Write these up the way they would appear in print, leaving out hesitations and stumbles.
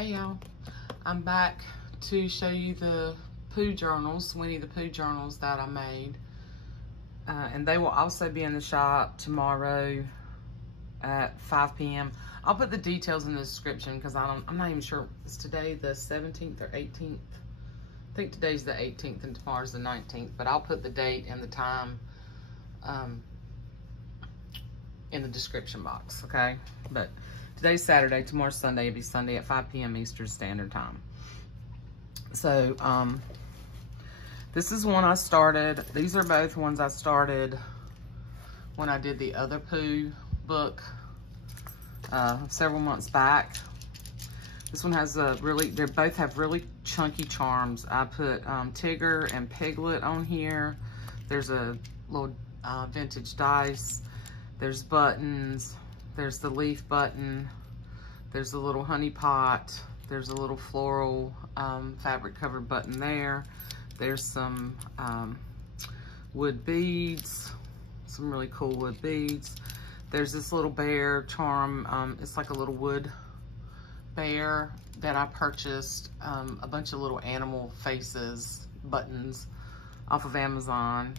Hey y'all, I'm back to show you the Pooh journals, Winnie the Pooh journals that I made. And they will also be in the shop tomorrow at 5 p.m. I'll put the details in the description because I'm not even sure. Is today the 17th or 18th? I think today's the 18th and tomorrow's the 19th, but I'll put the date and the time in the description box, okay? But today's Saturday, tomorrow's Sunday. It'll be Sunday at 5 p.m. Eastern Standard Time. So, this is one I started. These are both ones I started when I did the other Pooh book several months back. This one has they both have really chunky charms. I put Tigger and Piglet on here. There's a little vintage dice. There's buttons. There's the leaf button. There's a little honey pot. There's a little floral fabric covered button there. There's some wood beads, some really cool wood beads. There's this little bear charm. It's like a little wood bear that I purchased a bunch of little animal faces, buttons off of Amazon.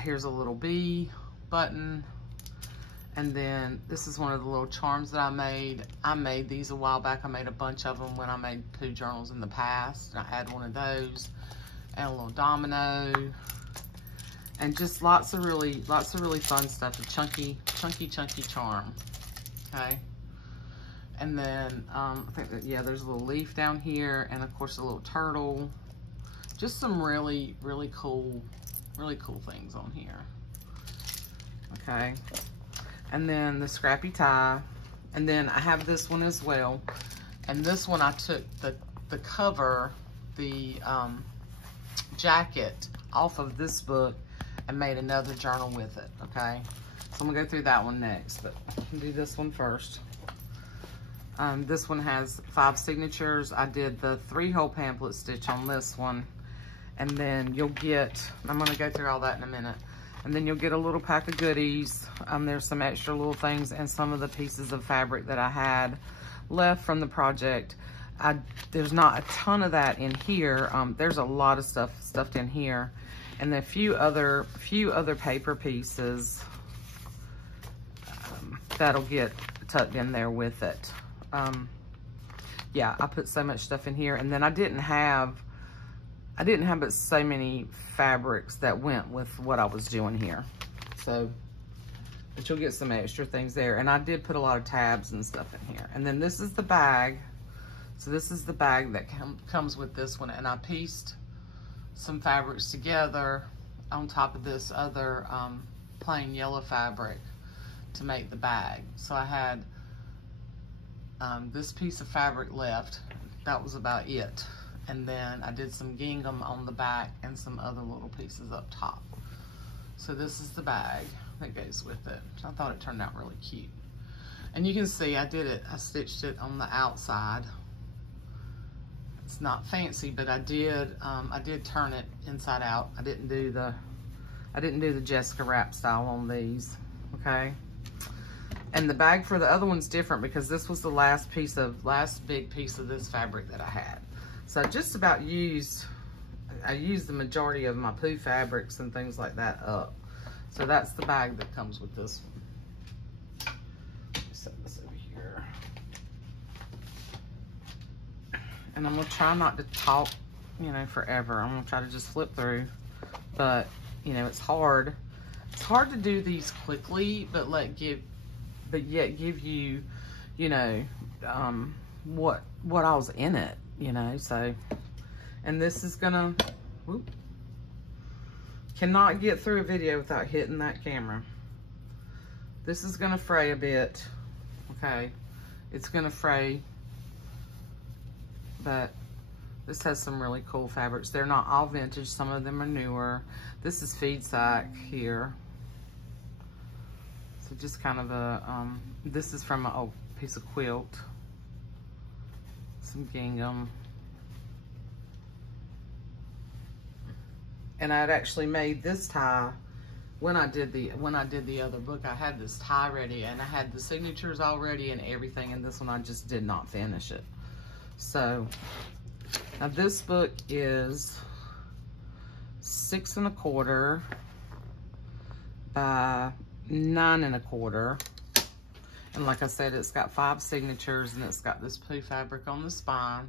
Here's a little bee button. And then this is one of the little charms that I made. I made these a while back. I made a bunch of them when I made Pooh journals in the past. And I had one of those and a little domino and just lots of really fun stuff. A chunky charm, okay? And then I think that, yeah, there's a little leaf down here and of course a little turtle. Just some really cool things on here, okay? And then the scrappy tie. And then I have this one as well. And this one I took the cover, the jacket off of this book and made another journal with it, okay? So I'm gonna go through that one next, but I'll do this one first. This one has 5 signatures. I did the 3-hole pamphlet stitch on this one. And then you'll get, I'm gonna go through all that in a minute. And then you'll get a little pack of goodies. There's some extra little things and some of the pieces of fabric that I had left from the project. There's not a ton of that in here. There's a lot of stuff stuffed in here. And then a few other paper pieces that'll get tucked in there with it. Yeah, I put so much stuff in here. And then I didn't have but so many fabrics that went with what I was doing here. So, but you'll get some extra things there. And I did put a lot of tabs and stuff in here. And then this is the bag. So this is the bag that comes with this one. And I pieced some fabrics together on top of this other plain yellow fabric to make the bag. So I had this piece of fabric left. That was about it. And then I did some gingham on the back and some other little pieces up top. So this is the bag that goes with it. I thought it turned out really cute. And you can see I stitched it on the outside. It's not fancy, but I did turn it inside out. I didn't do the Jessica wrap style on these, okay? And the bag for the other one's different because this was the last big piece of this fabric that I had. So I just about used the majority of my Pooh fabrics and things like that up. So that's the bag that comes with this one. Let me set this over here. And I'm gonna try not to talk, forever. I'm gonna try to just flip through, but it's hard. It's hard to do these quickly, but yet give you, what I was in it. So, and this is gonna, cannot get through a video without hitting that camera. This is gonna fray a bit, okay? It's gonna fray, but this has some really cool fabrics. They're not all vintage, some of them are newer. This is feed sack here. So just kind of a, this is from an old piece of quilt. Some gingham. And I'd actually made this tie when I did the other book. I had this tie ready and I had the signatures already and everything, and this one I just did not finish it. So now this book is 6 1/4 by 9 1/4. And like I said, it's got 5 signatures, and it's got this Pooh fabric on the spine.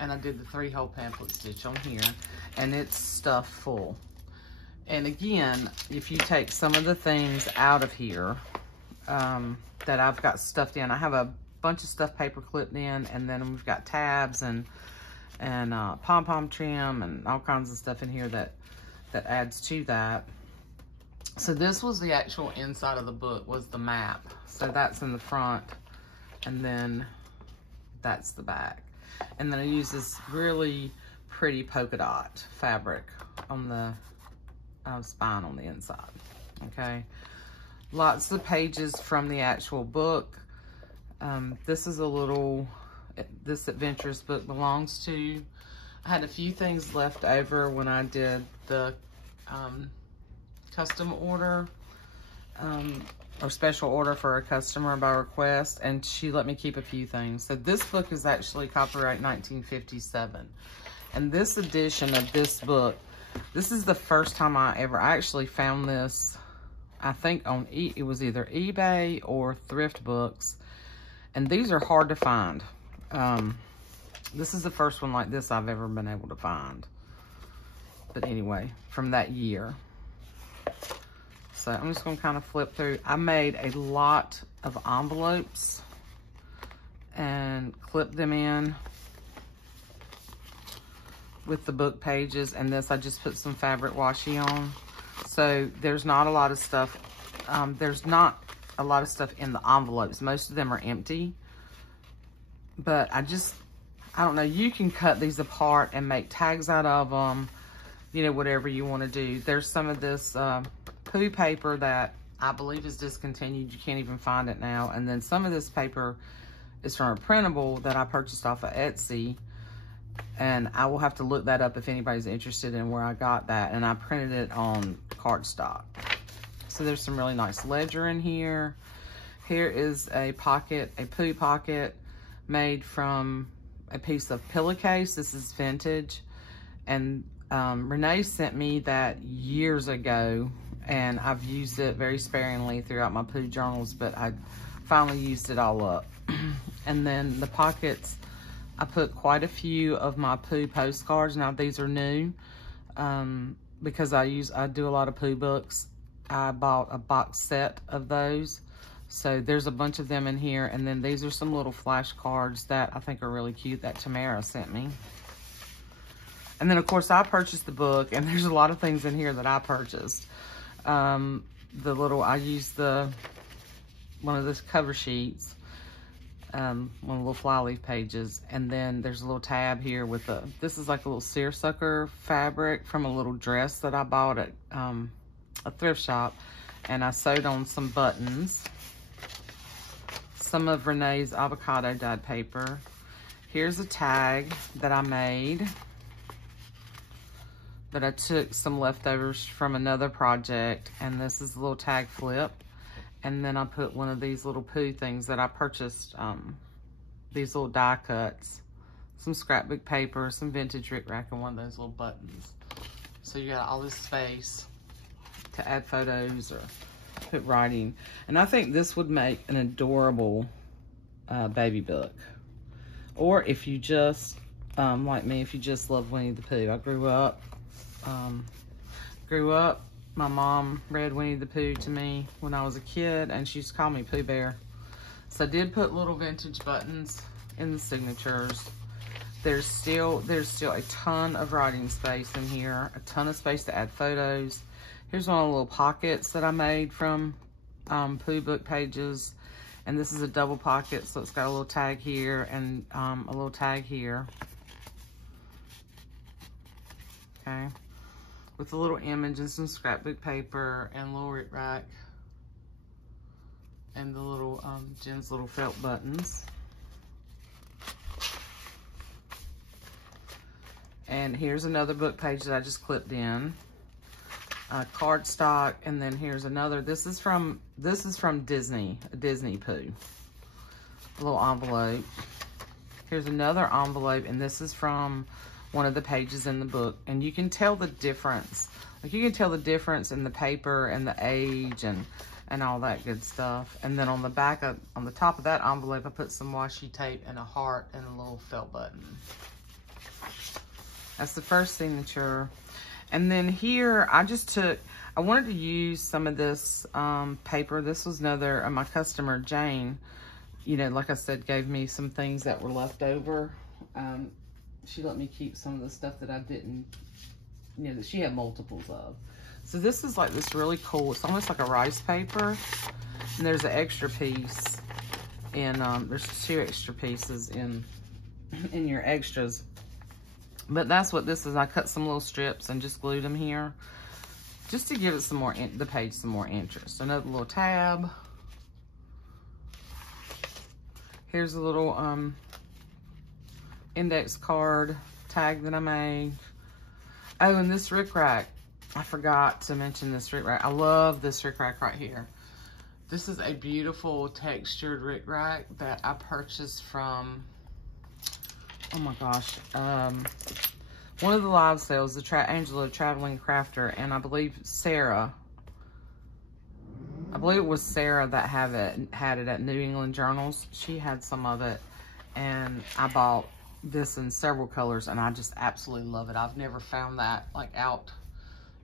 And I did the 3-hole pamphlet stitch on here, and it's stuffed full. And again, if you take some of the things out of here that I've got stuffed in, I have a bunch of stuff paper clipped in, and then we've got tabs and pom-pom trim and all kinds of stuff in here that adds to that. So this was the actual inside of the book, was the map. So that's in the front, and then that's the back. And then I use this really pretty polka dot fabric on the spine on the inside, okay? Lots of pages from the actual book. This is a little, this adventurous book belongs to, I had a few things left over when I did the custom order, or special order for a customer by request, and she let me keep a few things. So this book is actually copyright 1957. And this edition of this book, this is the first time I actually found this, I think on, it was either eBay or Thrift Books. And these are hard to find. This is the first one like this I've ever been able to find. But anyway, from that year. So I'm just gonna kind of flip through. I made a lot of envelopes and clipped them in with the book pages, and this I just put some fabric washi on. So there's not a lot of stuff. There's not a lot of stuff in the envelopes. Most of them are empty. But I don't know, you can cut these apart and make tags out of them, you know, whatever you want to do. There's some of this Pooh paper that I believe is discontinued. You can't even find it now. And then some of this paper is from a printable that I purchased off of Etsy. And I will have to look that up if anybody's interested in where I got that. And I printed it on cardstock. So there's some really nice ledger in here. Here is a pocket, a Pooh pocket made from a piece of pillowcase. This is vintage. And Renee sent me that years ago, and I've used it very sparingly throughout my Pooh journals, but I finally used it all up. And then the pockets, I put quite a few of my Pooh postcards. Now these are new because I do a lot of Pooh books. I bought a box set of those. So there's a bunch of them in here. And then these are some little flashcards that I think are really cute that Tamara sent me. And then of course I purchased the book, and there's a lot of things in here that I purchased. I used one of those cover sheets, one of the little flyleaf pages, and then there's a little tab here with this is like a little seersucker fabric from a little dress that I bought at a thrift shop, and I sewed on some buttons. Some of Renee's avocado dyed paper. Here's a tag that I made that I took some leftovers from another project, and this is a little tag flip. And then I put one of these little Pooh things that I purchased, these little die cuts, some scrapbook paper, some vintage rickrack, and one of those little buttons. So you got all this space to add photos or put writing. And I think this would make an adorable baby book. Or if you just, like me, if you just love Winnie the Pooh. I grew up, my mom read Winnie the Pooh to me when I was a kid, and she used to call me Pooh Bear. So I did put little vintage buttons in the signatures. There's still a ton of writing space in here, a ton of space to add photos. Here's one of the little pockets that I made from Pooh book pages. And this is a double pocket, so it's got a little tag here and a little tag here. Okay. With a little image and some scrapbook paper and a little rickrack. And the little, Jen's little felt buttons. And here's another book page that I just clipped in. Cardstock, and then here's another. This is from Disney, a Disney Pooh. A little envelope. Here's another envelope, and this is from one of the pages in the book. And you can tell the difference. Like, you can tell the difference in the paper and the age and all that good stuff. And then on the back, on the top of that envelope, I put some washi tape and a heart and a little felt button. That's the first signature. And then here, I wanted to use some of this paper. This was another, my customer, Jane, you know, like I said, gave me some things that were left over. She let me keep some of the stuff that I didn't, you know, that she had multiples of. So this is like this really cool, it's almost like a rice paper. And there's an extra piece in, there's 2 extra pieces in your extras. But that's what this is. I cut some little strips and just glued them here, just to give it some more, the page some more interest. Another little tab. Here's a little index card tag that I made. Oh, and this rickrack. I forgot to mention this rickrack. I love this rickrack right here. This is a beautiful textured rickrack that I purchased from, oh my gosh, one of the live sales, the Angela Traveling Crafter, and I believe Sarah, I believe it was Sarah that had it at New England Journals. She had some of it, and I bought this in several colors, and I just absolutely love it. I've never found that like out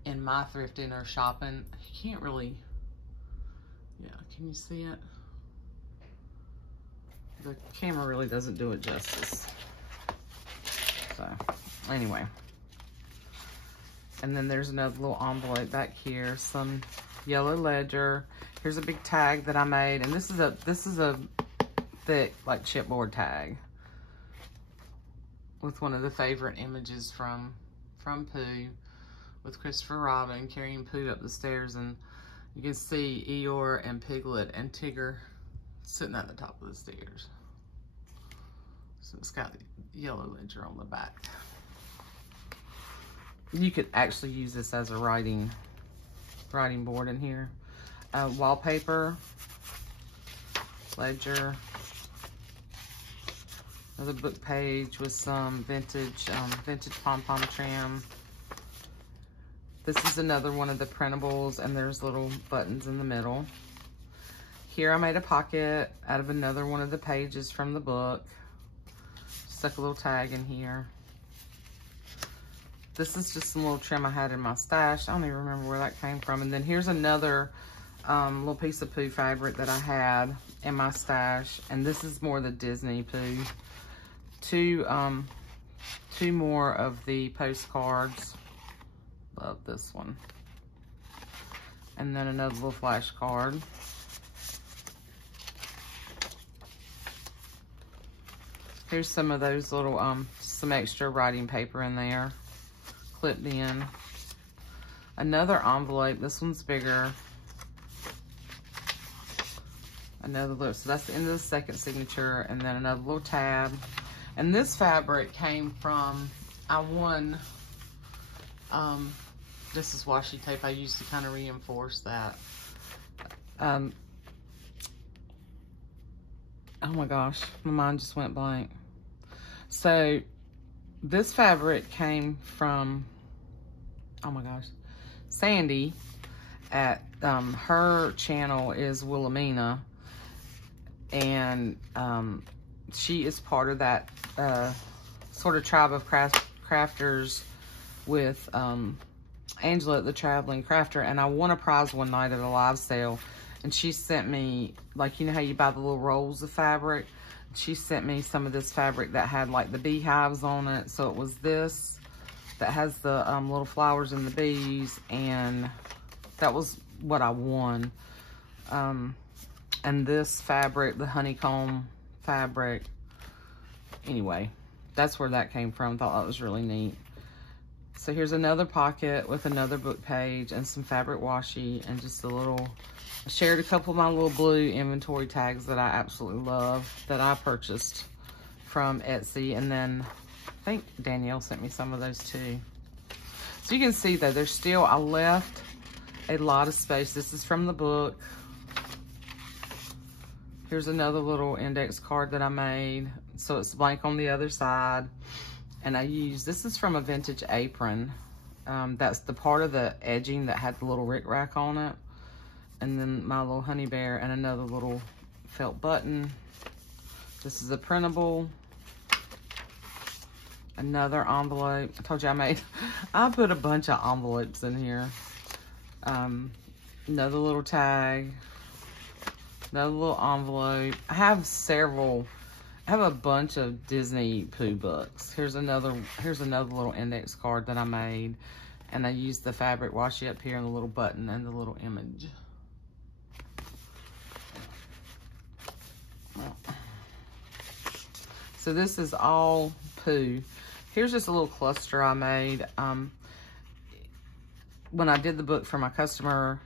in my thrifting or shopping. You can't really, yeah, can you see it? The camera really doesn't do it justice. So, anyway. And then there's another little envelope back here, some yellow ledger. Here's a big tag that I made, and this is a thick, like, chipboard tag with one of the favorite images from Pooh, with Christopher Robin carrying Pooh up the stairs, and you can see Eeyore and Piglet and Tigger sitting at the top of the stairs. So it's got the yellow ledger on the back. You could actually use this as a writing board in here. Wallpaper, ledger, another book page with some vintage pom-pom trim. This is another one of the printables, and there's little buttons in the middle. Here I made a pocket out of another one of the pages from the book. Stuck a little tag in here. This is just some little trim I had in my stash. I don't even remember where that came from. And then here's another little piece of Pooh fabric that I had in my stash. And this is more the Disney Pooh. Two more of the postcards. Love this one. And then another little flash card. Here's some of those little, some extra writing paper in there, clipped in. Another envelope, this one's bigger. Another little, so that's the end of the second signature, and then another little tab. And this fabric came from, I won, this is washi tape I used to kind of reinforce that. Oh my gosh, my mind just went blank. So this fabric came from, oh my gosh, Sandy at, her channel is Wilhelmina, and she is part of that sort of tribe of crafters with Angela the Traveling Crafter, and I won a prize one night at a live sale, and she sent me, like, you know how you buy the little rolls of fabric? She sent me some of this fabric that had like the beehives on it. So it was this that has the little flowers and the bees, and that was what I won. And this fabric, the honeycomb fabric, anyway, that's where that came from. Thought that was really neat. So here's another pocket with another book page and some fabric washi, and just a little, I shared a couple of my little blue inventory tags that I absolutely love that I purchased from Etsy. And then I think Danielle sent me some of those too. So you can see though, there's still, I left a lot of space. This is from the book. Here's another little index card that I made. So it's blank on the other side. And I use, this is from a vintage apron. That's the part of the edging that had the little rickrack on it. And then my little honey bear and another little felt button. This is a printable. Another envelope. I told you I put a bunch of envelopes in here. Another little tag. Another little envelope. I have a bunch of Disney Pooh books. Here's another little index card that I made. And I used the fabric washi up here and the little button and the little image. So this is all Pooh. Here's just a little cluster I made. When I did the book for my customer,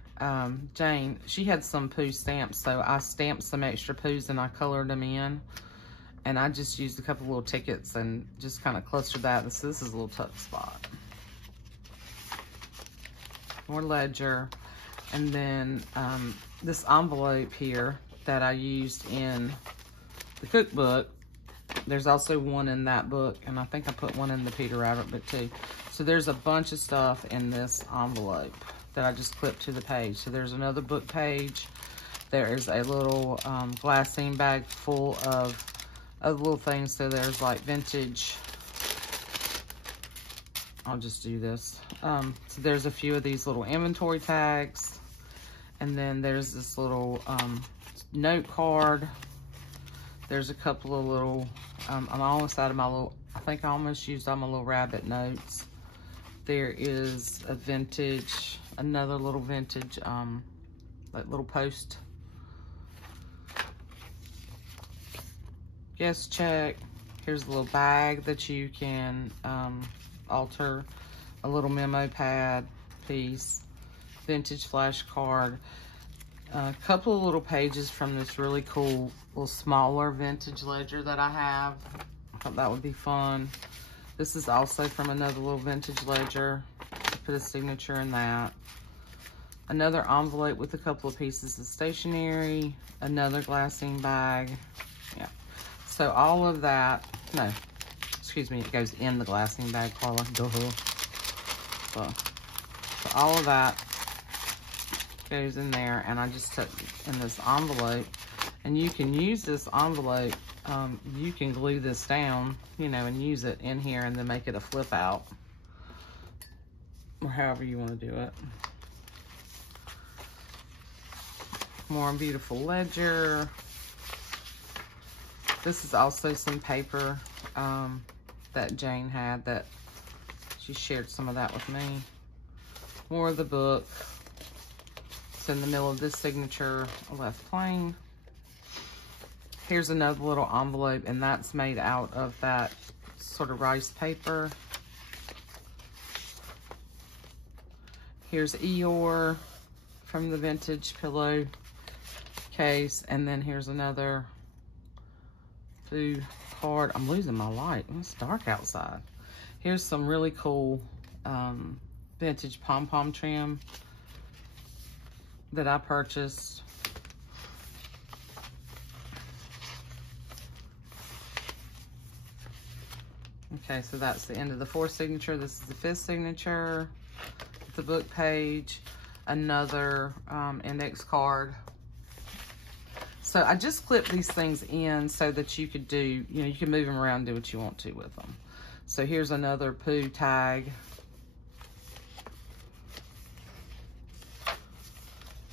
Jane, she had some Pooh stamps, so I stamped some extra Poohs and I colored them in. And I just used a couple little tickets and just kind of clustered that. So this is a little tuck spot. More ledger. And then this envelope here that I used in the cookbook. There's also one in that book, and I think I put one in the Peter Rabbit book too. So there's a bunch of stuff in this envelope that I just clipped to the page. So there's another book page. There is a little glassine bag full of other little things. So there's like vintage. I'll just do this. So there's a few of these little inventory tags. And then there's this little note card. There's a couple of little, I'm almost out of my little, I think I almost used all my little rabbit notes. There is a vintage, another little vintage, like little post. Guest check. Here's a little bag that you can alter. A little memo pad piece. Vintage flashcard. A couple of little pages from this really cool little smaller vintage ledger that I have. I thought that would be fun. This is also from another little vintage ledger. Put a signature in that. Another envelope with a couple of pieces of stationery. Another glassine bag. Yeah. So all of that, no, excuse me, it goes in the glassine bag, Carla. Duh. So all of that goes in there, and I just took in this envelope. And you can use this envelope, you can glue this down, you know, and use it in here and then make it a flip out, or however you want to do it. More beautiful ledger. This is also some paper that Jane had, that she shared some of that with me. More of the book. It's in the middle of this signature, left plain. Here's another little envelope, and that's made out of that sort of rice paper. Here's Eeyore from the vintage pillow case, and then here's another Pooh card. I'm losing my light. It's dark outside. Here's some really cool vintage pom-pom trim that I purchased. Okay, so that's the end of the fourth signature. This is the fifth signature. The book page. Another index card. So I just clipped these things in so that you could do, you know, you can move them around and do what you want to with them. So here's another Pooh tag.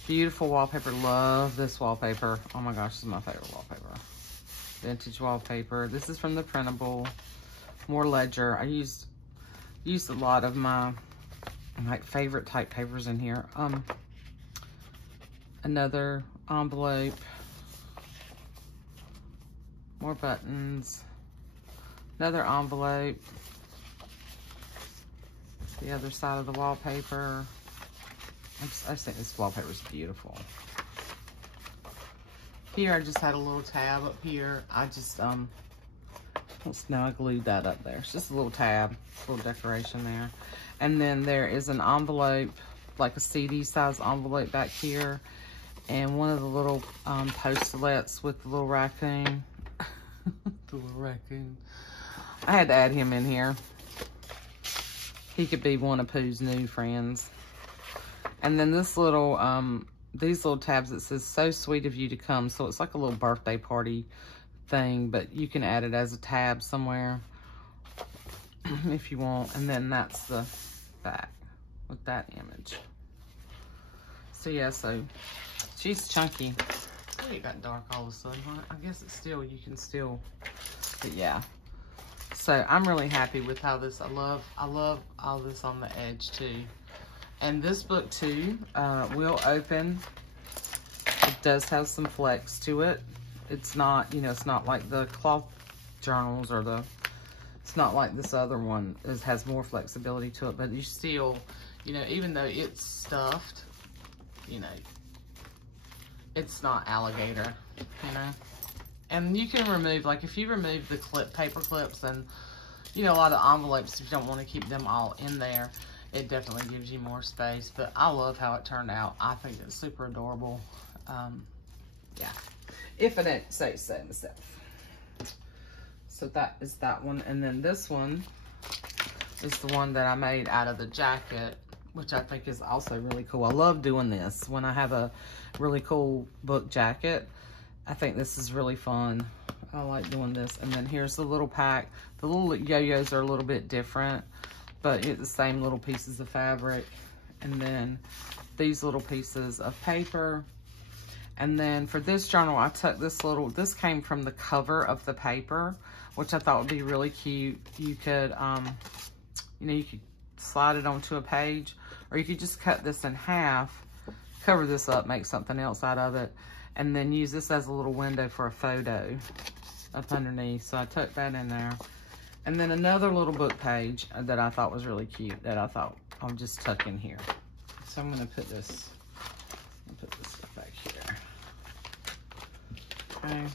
Beautiful wallpaper. Love this wallpaper. Oh my gosh, this is my favorite wallpaper. Vintage wallpaper. This is from the printable. More ledger. I used a lot of my like favorite type papers in here. Another envelope. More buttons. Another envelope. The other side of the wallpaper. I just think this wallpaper is beautiful. Here I just had a little tab up here. I just now I glued that up there. It's just a little tab, a little decoration there. And then there is an envelope, like a CD size envelope back here. And one of the little postulets with the little raccoon. The little raccoon. I had to add him in here. He could be one of Pooh's new friends. And then this little, these little tabs, it says, "So sweet of you to come." So it's like a little birthday party thing, but you can add it as a tab somewhere if you want. And then that's the back with that image. So yeah, so she's chunky. Oh, it got dark all of a sudden, huh? I guess it's still, you can still, but yeah. So I'm really happy with how this, I love all this on the edge too. And this book too will open. It does have some flex to it. It's not, you know, it's not like the cloth journals or the, it's not like this other one. It has more flexibility to it, but you still, you know, even though it's stuffed, you know, it's not alligator, you know. And you can remove, like if you remove the paper clips and, you know, a lot of envelopes, if you don't want to keep them all in there, it definitely gives you more space. But I love how it turned out. I think it's super adorable. Yeah, if I don't say so myself. So that is that one. And then this one is the one that I made out of the jacket, which I think is also really cool. I love doing this when I have a really cool book jacket. I think this is really fun. I like doing this. And then here's the little pack. The little yo-yos are a little bit different, but it's the same little pieces of fabric. And then these little pieces of paper. And then for this journal, I took this came from the cover of the paper, which I thought would be really cute. You could, you know, you could slide it onto a page, or you could just cut this in half, cover this up, make something else out of it, and then use this as a little window for a photo up underneath. So I tucked that in there. And then another little book page that I thought was really cute that I thought I'll just tuck in here. So I'm gonna put this stuff back here. Okay.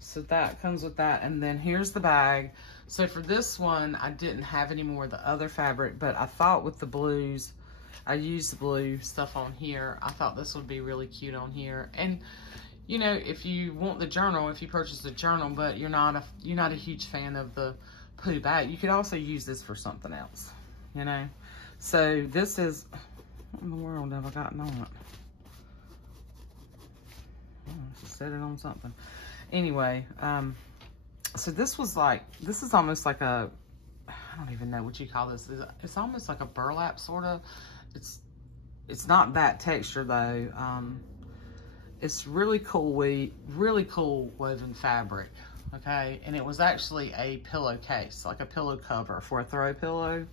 So that comes with that. And then here's the bag. So for this one, I didn't have any more of the other fabric, but I thought with the blues, I used the blue stuff on here. I thought this would be really cute on here. And you know, if you want the journal, if you purchase the journal, but you're not a huge fan of the Pooh bag, you could also use this for something else, you know. So this is, what in the world have I gotten on it? Oh, I should set it on something. Anyway, so this was like, this is almost like a, I don't even know what you call this. It's almost like a burlap sort of. It's not that texture though. It's really cool woven fabric, okay? And it was actually a pillowcase, like a pillow cover for a throw pillow.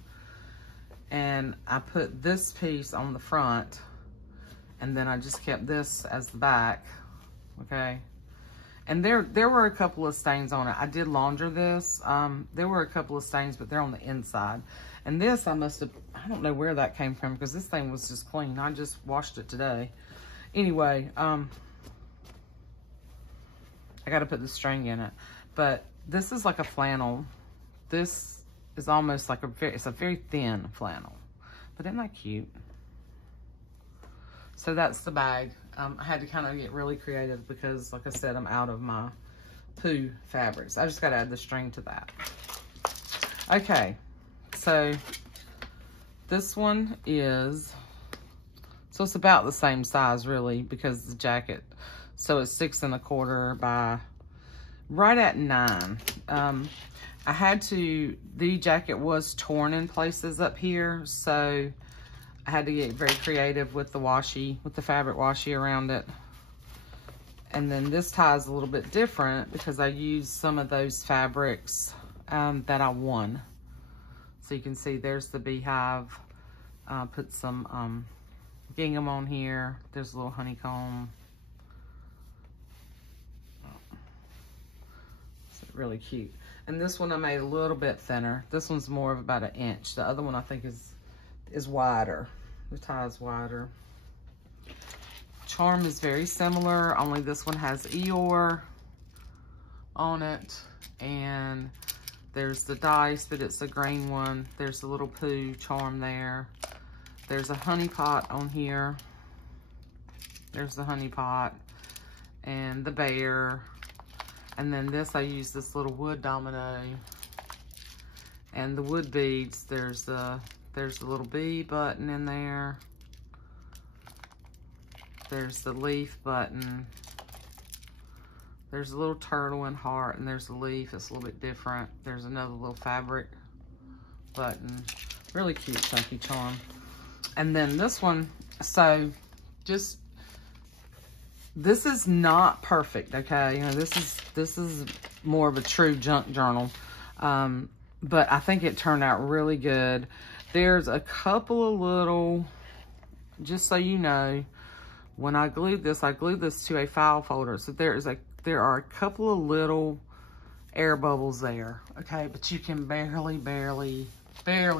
And I put this piece on the front, and then I just kept this as the back, okay? And there were a couple of stains on it. I did launder this. There were a couple of stains, but they're on the inside. And this, I don't know where that came from, because this thing was just clean. I just washed it today. Anyway, I got to put the string in it. But this is like a flannel. This is almost like it's a very thin flannel. But isn't that cute? So that's the bag. I had to kind of get really creative because, like I said, I'm out of my Pooh fabrics. I just got to add the string to that. Okay, so this one is, so it's about the same size really, because the jacket, so it's 6 1/4 by right at 9. I had to, the jacket was torn in places up here, so I had to get very creative with the washi, with the fabric washi around it. And then this tie is a little bit different because I used some of those fabrics that I won. So you can see there's the beehive. Put some gingham on here. There's a little honeycomb. It's really cute. And this one I made a little bit thinner. This one's more of about 1 inch. The other one I think is wider. The tie is wider. Charm is very similar, only this one has Eeyore on it. And there's the dice, but it's a green one. There's the little Pooh charm there. There's a honey pot on here. There's the honey pot and the bear. And then this, I use this little wood domino. And the wood beads, there's the little bee button in there. There's the leaf button. There's a little turtle and heart, and there's a leaf. It's a little bit different. There's another little fabric button. Really cute chunky charm. And then this one, so just, this is not perfect, okay? You know, this is more of a true junk journal. But I think it turned out really good. There's a couple of little, just so you know, when I glued this to a file folder. So there are a couple of little air bubbles there, okay? But you can barely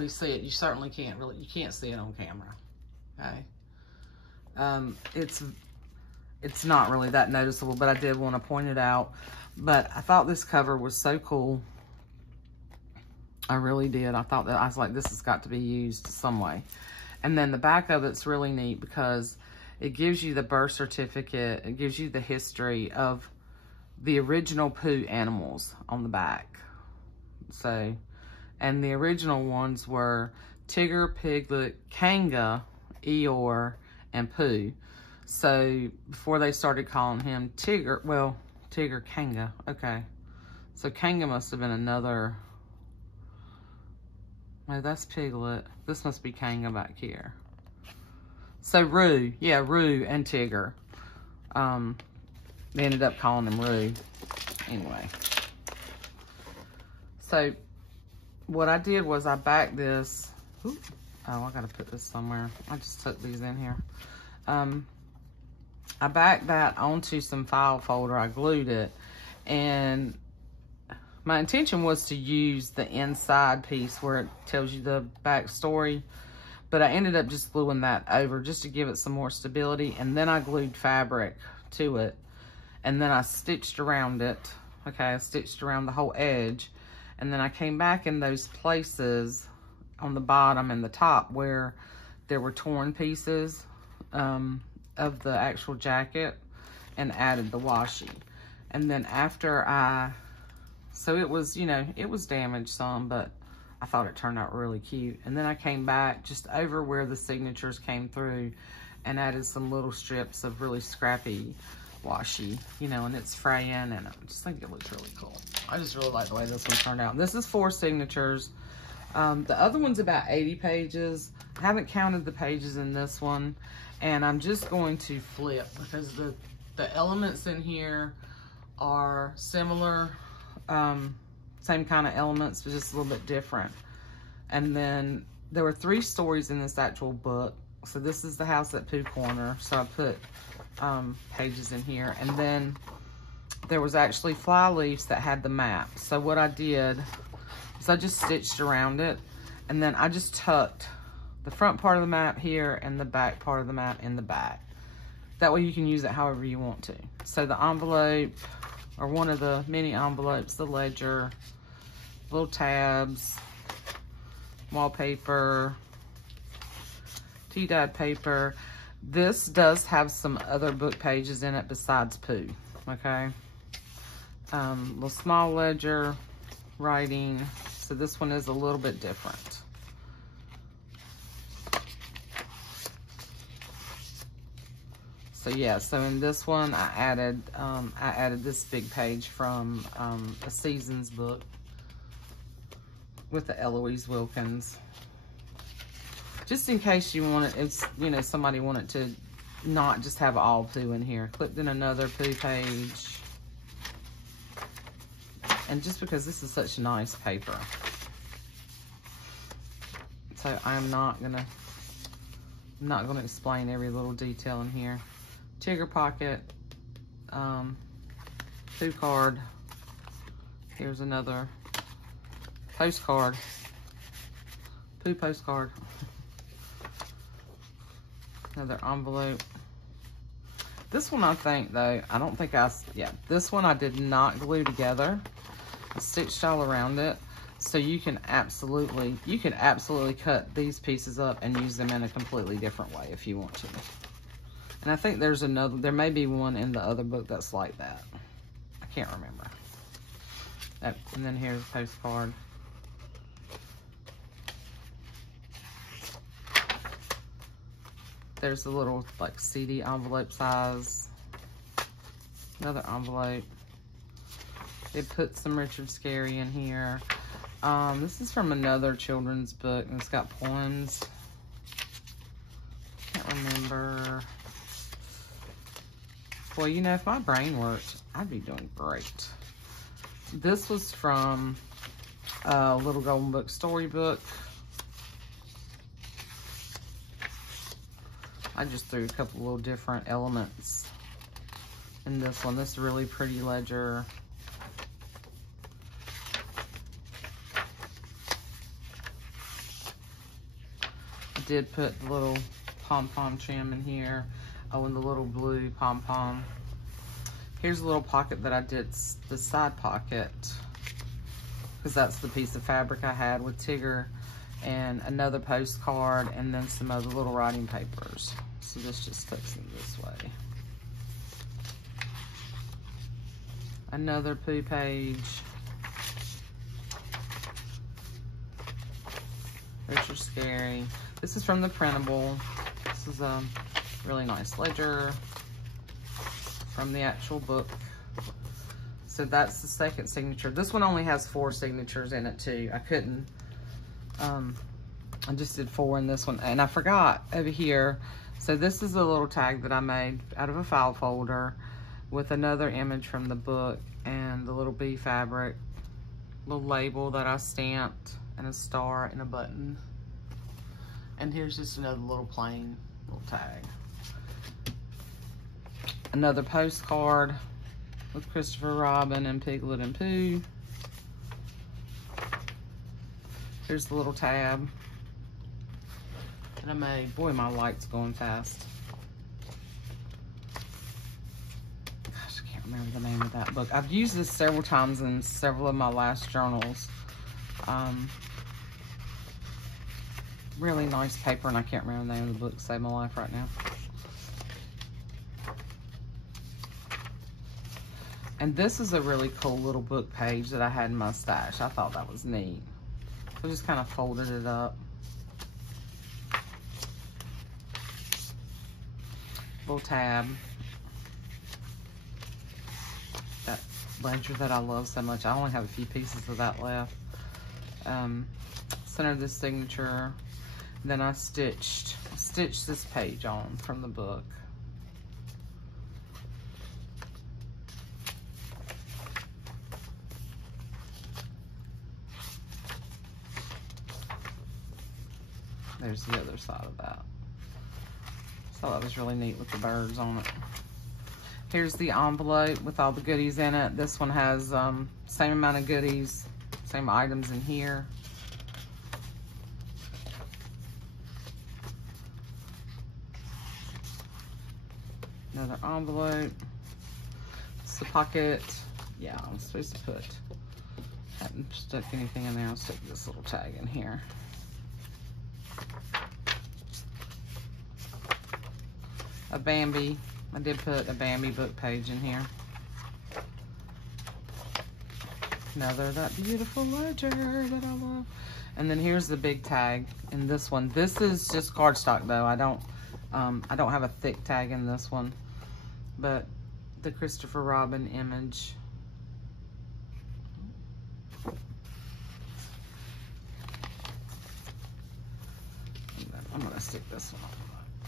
see it. You certainly can't you can't see it on camera, okay? It's not really that noticeable, but I did want to point it out. But I thought this cover was so cool. I really did. I was like, this has got to be used some way. And then the back of it's really neat because it gives you the birth certificate. It gives you the history of the original Pooh animals on the back. So, and the original ones were Tigger, Piglet, Kanga, Eeyore, and Pooh. So before they started calling him Tigger, well, Tigger, Kanga, okay. So Kanga must have been another, oh, that's Piglet. This must be Kanga back here. So Roo, yeah, Roo and Tigger. They ended up calling him Roo. Anyway. So what I did was I backed this. Ooh, oh, I gotta put this somewhere. I just took these in here. I backed that onto some file folder. I glued it. And my intention was to use the inside piece where it tells you the backstory, but I ended up just gluing that over just to give it some more stability, and then I glued fabric to it, and then I stitched around it. Okay, I stitched around the whole edge, and then I came back in those places on the bottom and the top where there were torn pieces of the actual jacket and added the washi. And then after so it was, you know, it was damaged some, but I thought it turned out really cute. And then I came back just over where the signatures came through and added some little strips of really scrappy washi, you know, and it's fraying, and I just think it looks really cool. I just really like the way this one turned out. This is 4 signatures. The other one's about 80 pages. I haven't counted the pages in this one, and I'm just going to flip because the elements in here are similar, same kind of elements, but just a little bit different. And then there were 3 stories in this actual book. So this is the house at Pooh Corner. So I put pages in here. And then there was actually fly leaves that had the map. So what I did is I just stitched around it, and then I just tucked the front part of the map here and the back part of the map in the back. That way you can use it however you want to. So the envelope, or one of the mini envelopes, the ledger, little tabs, wallpaper, tea-dyed paper. This does have some other book pages in it besides Pooh, okay? Little small ledger, writing. So this one is a little bit different. So yeah, so in this one I added this big page from a Seasons book with the Eloise Wilkins. Just in case you want it, it's, you know, somebody wanted to not just have all Pooh in here. Clipped in another Pooh page. And just because this is such nice paper. So I'm not gonna explain every little detail in here. Tigger pocket, Pooh card. Here's another postcard, Pooh postcard. Another envelope. This one I think though, I don't think this one I did not glue together. I stitched all around it. So you can absolutely cut these pieces up and use them in a completely different way if you want to. And I think there's another, there may be one in the other book that's like that. I can't remember. And then here's a postcard. There's a little like CD envelope size. Another envelope. It put some Richard Scarry in here. This is from another children's book, and it's got poems. Can't remember. Boy, you know, if my brain worked, I'd be doing great. This was from Little Golden Book storybook. I just threw a couple little different elements in this one. This really pretty ledger. I did put the little pom-pom trim in here. Oh, and the little blue pom-pom. Here's a little pocket that I did, the side pocket, because that's the piece of fabric I had with Tigger, and another postcard, and then some other little writing papers. So this just tucks in this way. Another Pooh page. Richard Scarry. This is from the printable. This is a really nice ledger from the actual book. So that's the second signature. This one only has 4 signatures in it too. I couldn't, I just did 4 in this one. And I forgot over here. So this is a little tag that I made out of a file folder with another image from the book and the little bee fabric, little label that I stamped, and a star and a button. And here's just another little plain little tag. Another postcard with Christopher Robin and Piglet and Pooh. Here's the little tab that I made. Boy, my light's going fast. Gosh, I can't remember the name of that book. I've used this several times in several of my last journals. Really nice paper, and I can't remember the name of the book to save my life right now. And this is a really cool little book page that I had in my stash. I thought that was neat. I just kind of folded it up. Little tab. That ledger that I love so much. I only have a few pieces of that left. Center this signature. Then I stitched this page on from the book. There's the other side of that. So that was really neat with the birds on it. Here's the envelope with all the goodies in it. This one has same amount of goodies, same items in here. Another envelope. It's the pocket. Yeah, I'm supposed to put, hadn't stuck anything in there. I'll stick this little tag in here. A Bambi. I did put a Bambi book page in here. Another that beautiful ledger that I love. And then here's the big tag in this one. This is just cardstock though. I don't have a thick tag in this one, but the Christopher Robin image. And then I'm gonna stick this one on.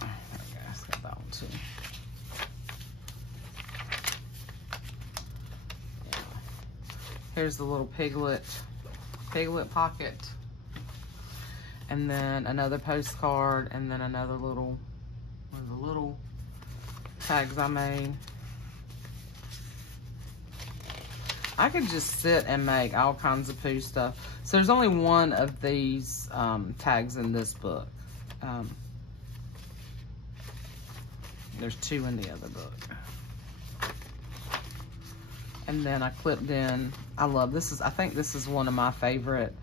There we go, I got that one too. Yeah. Here's the little piglet pocket. And then another postcard, and then another little, one of the little tags I made. I could just sit and make all kinds of Pooh stuff. So there's only one of these tags in this book. There's 2 in the other book. And then I clipped in, I love this. I think this is one of my favorite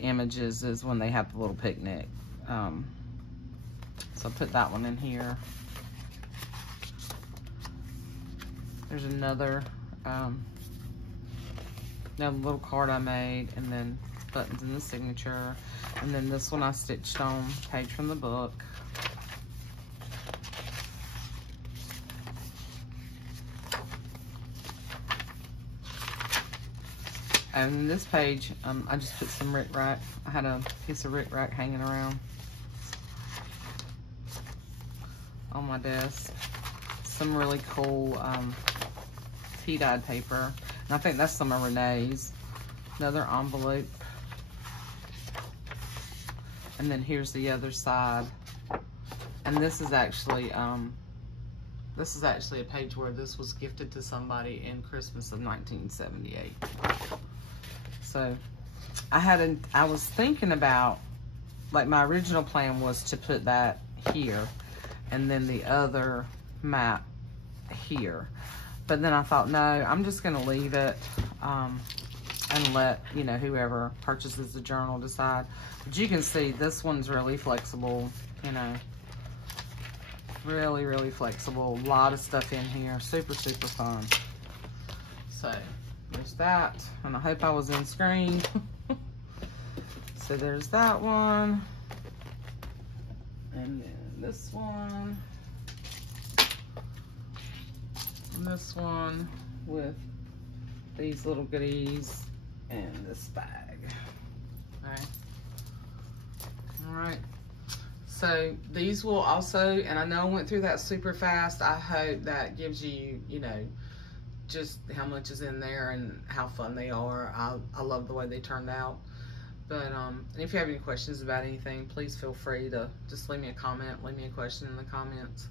images is when they have the little picnic. So I put that one in here. There's another little card I made, and then buttons in the signature. And then this one I stitched on, page from the book. And in this page, I just put some rickrack. I had a piece of rickrack hanging around on my desk. Some really cool tea-dyed paper. And I think that's some of Renee's. Another envelope. And then here's the other side. And this is actually a page where this was gifted to somebody in Christmas of 1978. So I was thinking about, like, my original plan was to put that here and then the other map here. But then I thought, no, I'm just gonna leave it and let, you know, whoever purchases the journal decide. But you can see this one's really flexible, you know, really, really flexible. A lot of stuff in here, super, super fun. So there's that, and I hope I was in screen. So there's that one, and then this one, and this one with these little goodies and this bag. All right. So these will also, and I know I went through that super fast. I hope that gives you, you know, just how much is in there and how fun they are. I love the way they turned out. But and if you have any questions about anything, please feel free to just leave me a comment, leave me a question in the comments.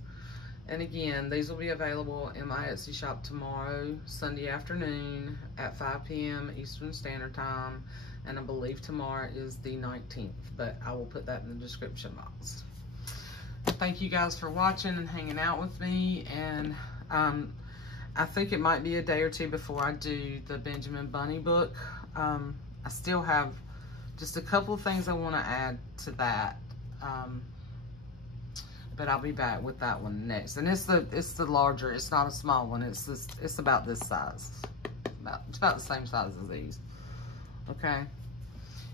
And again, these will be available in my Etsy shop tomorrow, Sunday afternoon at 5 p.m. Eastern Standard Time. And I believe tomorrow is the 19th, but I will put that in the description box. Thank you guys for watching and hanging out with me. And I think it might be a day or two before I do the Benjamin Bunny book. I still have just a couple of things I want to add to that. But I'll be back with that one next. And it's the larger, it's not a small one. It's about this size. It's about the same size as these. Okay.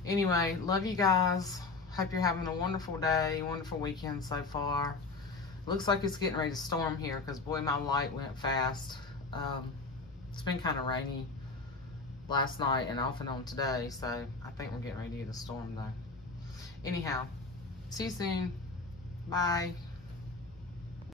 Anyway, love you guys. Hope you're having a wonderful day, wonderful weekend so far. Looks like it's getting ready to storm here because, boy, my light went fast. It's been kind of rainy last night and off and on today, so I think we're getting ready to get a storm, though. Anyhow, see you soon. Bye.